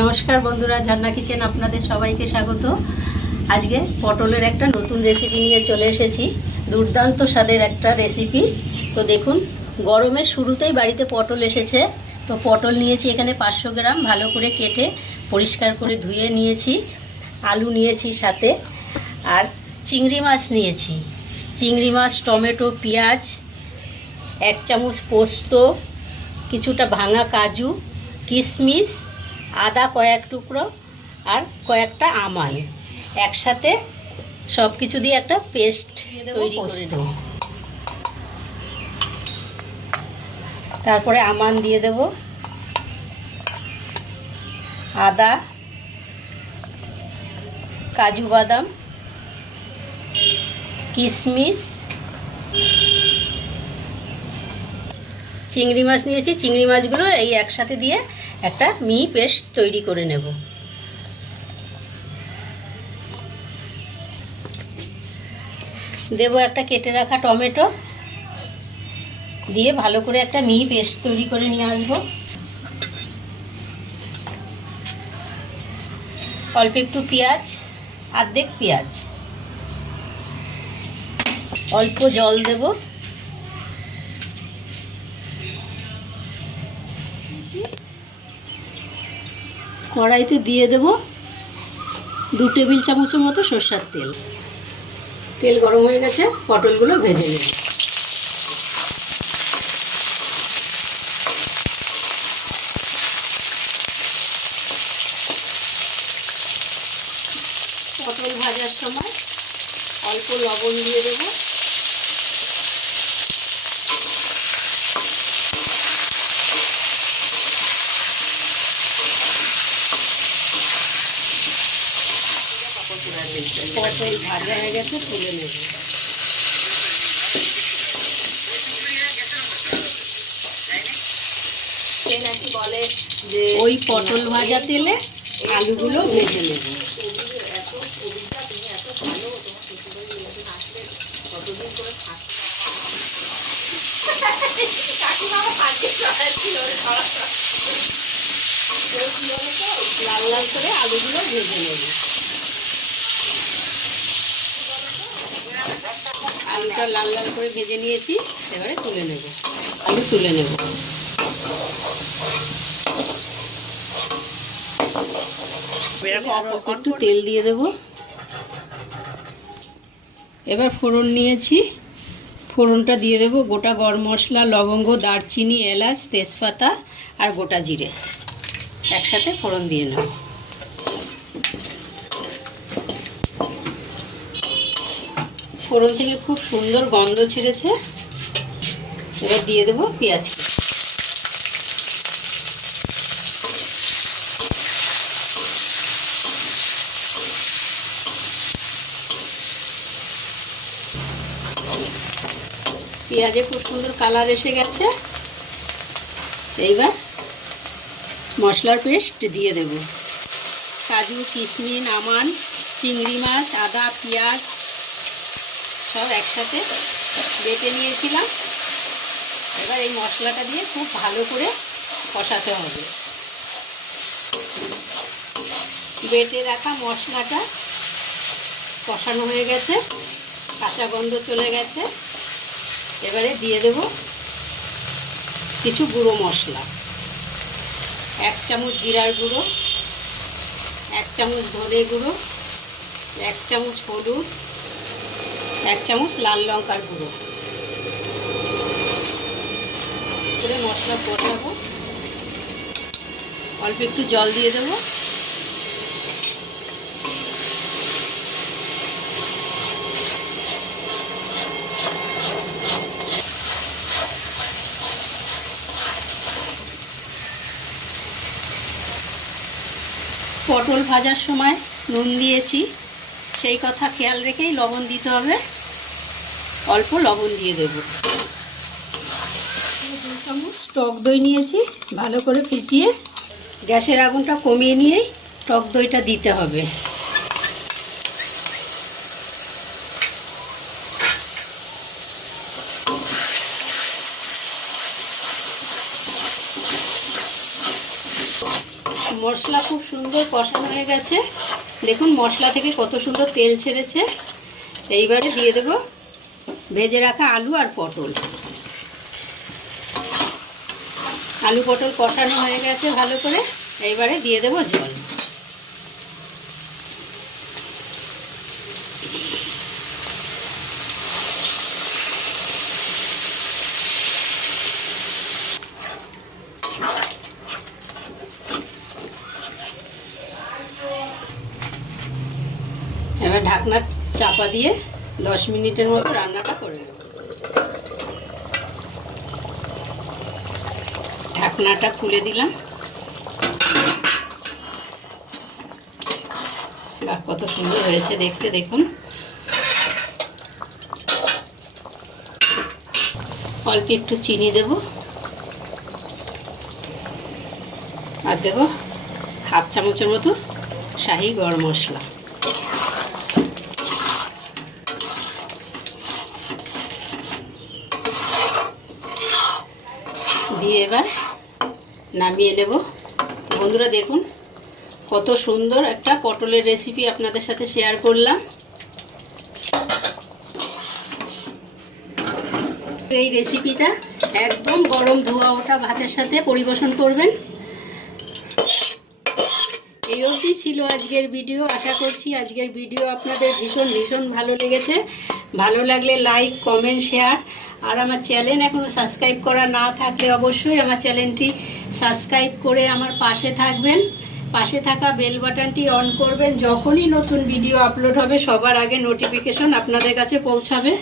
নমস্কার বন্ধুরা, ঝর্ণা কিচেন আপনাদের সবাইকে স্বাগত। আজকে পটলের একটা নতুন রেসিপি নিয়ে চলে এসেছি। দুর্দান্ত স্বাদের একটা রেসিপি। তো দেখুন, গরমের শুরুতেই বাড়িতে পটল এসেছে। তো পটল নিয়েছি এখানে 500 গ্রাম, ভালো করে কেটে পরিষ্কার করে ধুয়ে নিয়েছি। আলু নিয়েছি সাথে, আর চিংড়ি মাছ নিয়েছি। চিংড়ি মাছ, টমেটো, পেঁয়াজ, 1 চামচ পোস্ত, কিছুটা ভাঙা কাজু, কিশমিশ, আদা কয়েক টুকরো, আর কয়েকটা আমান একসাথে সব কিছু দিয়ে একটা পেস্ট তৈরি করে দেব। তারপরে আমান দিয়ে দেব, আদা, কাজু বাদাম, কিশমিশ, চিংড়ি মাছ নিয়েছি। চিংড়ি মাছগুলো এই একসাথে দিয়ে একটা মিহি পেস্ট তৈরি করে নেব। দেব একটা কেটে রাখা টমেটো, দিয়ে ভালো করে একটা মিহি পেস্ট তৈরি করে নিয়ে আসবো। অল্প একটু পেঁয়াজ, অর্ধেক পেঁয়াজ, অল্প জল দেব। কড়াইতে দিয়ে দেব 2 টেবিল চামচের মতো সরষের তেল। তেল গরম হয়ে গেছে, পটলগুলো ভেজে নেব। পটল ভাজার সময় অল্প লবণ দিয়ে দেব, পটল ভাজা হয়ে গেছে, তুলে নেব। বলে যে ওই পটল ভাজা তেলে আলুগুলো ভেজে নেব। লাল লাল করে আলুগুলো ভেজে নেব। আলুটা লাল লাল করে ভেজে নিয়েছি, এবারে তুলে নেব। আলু তুলে নেব। একটু তেল দিয়ে দেব। এবার ফোড়ন নিয়েছি, ফোড়নটা দিয়ে দেব। গোটা গরম মশলা, লবঙ্গ, দারচিনি, এলাচ, তেজপাতা আর গোটা জিরে একসাথে ফোড়ন দিয়ে নেব। ফোড়ন থেকে খুব সুন্দর গন্ধ ছেড়েছে। এবার দিয়ে দেব পেঁয়াজ। পেঁয়াজে খুব সুন্দর কালার এসে গেছে। এইবার মশলার পেস্ট দিয়ে দেব। কাজু, কিশমিশ, আমান, চিংড়ি মাছ, আদা, পেঁয়াজ সব একসাথে বেটে নিয়েছিলাম। এবার এই মশলাটা দিয়ে খুব ভালো করে কষাতে হবে। বেটে রাখা মশলাটা কষানো হয়ে গেছে, কাঁচা গন্ধ চলে গেছে। এবারে দিয়ে দেব কিছু গুঁড়ো মশলা। 1 চামচ জিরার গুঁড়ো, 1 চামচ ধনে গুঁড়ো, 1 চামচ হলুদ, 1 চামচ লাল লঙ্কার গুঁড়ো করে মশলা কষাবো। অল্প একটু জল দিয়ে দেবো। পটল ভাজার সময় নুন দিয়েছি, সেই কথা খেয়াল রেখেই লবণ দিতে হবে। অল্প লবণ দিয়ে দেব। 2 চামচ টক দই নিয়েছি, ভালো করে ফেটিয়ে গ্যাসের আগুনটা কমিয়ে নিয়েই টক দইটা দিতে হবে। মশলা খুব সুন্দর কষানো হয়ে গেছে। দেখুন মশলা থেকে কত সুন্দর তেল ছেড়েছে। এইবারে দিয়ে দেব ভেজে রাখা আলু আর পটল। আলু পটল কষানো হয়ে গেছে ভালো করে। এইবারে দিয়ে দেব জল। এবার ঢাকনা চাপা দিয়ে 10 মিনিটের মতো রান্নাটা করে নেব। ঢাকনাটা খুলে দিলাম। বাহ, কত সুন্দর হয়েছে দেখতে, দেখুন। অল্প একটু চিনি দেব আর দেব হাফ চামচের মতো শাহি গরম মশলা। দিয়ে এবার নামিয়ে নেব। বন্ধুরা দেখুন কত সুন্দর একটা পটলের রেসিপি আপনাদের সাথে শেয়ার করলাম। এই রেসিপিটা একদম গরম ধোয়া ওঠা ভাতের সাথে পরিবেশন করবেন। এই অবধি ছিল আজকের ভিডিও। আশা করছি আজকের ভিডিও আপনাদের ভীষণ ভালো লেগেছে। ভালো লাগলে লাইক, কমেন্ট, শেয়ার। আর আমার চ্যানেল এখনও সাবস্ক্রাইব করা না থাকলে অবশ্যই আমার চ্যানেলটি সাবস্ক্রাইব করে আমার পাশে থাকবেন। পাশে থাকা বেল বাটনটি অন করবেন। যখনই নতুন ভিডিও আপলোড হবে সবার আগে নোটিফিকেশন আপনাদের কাছে পৌঁছাবে।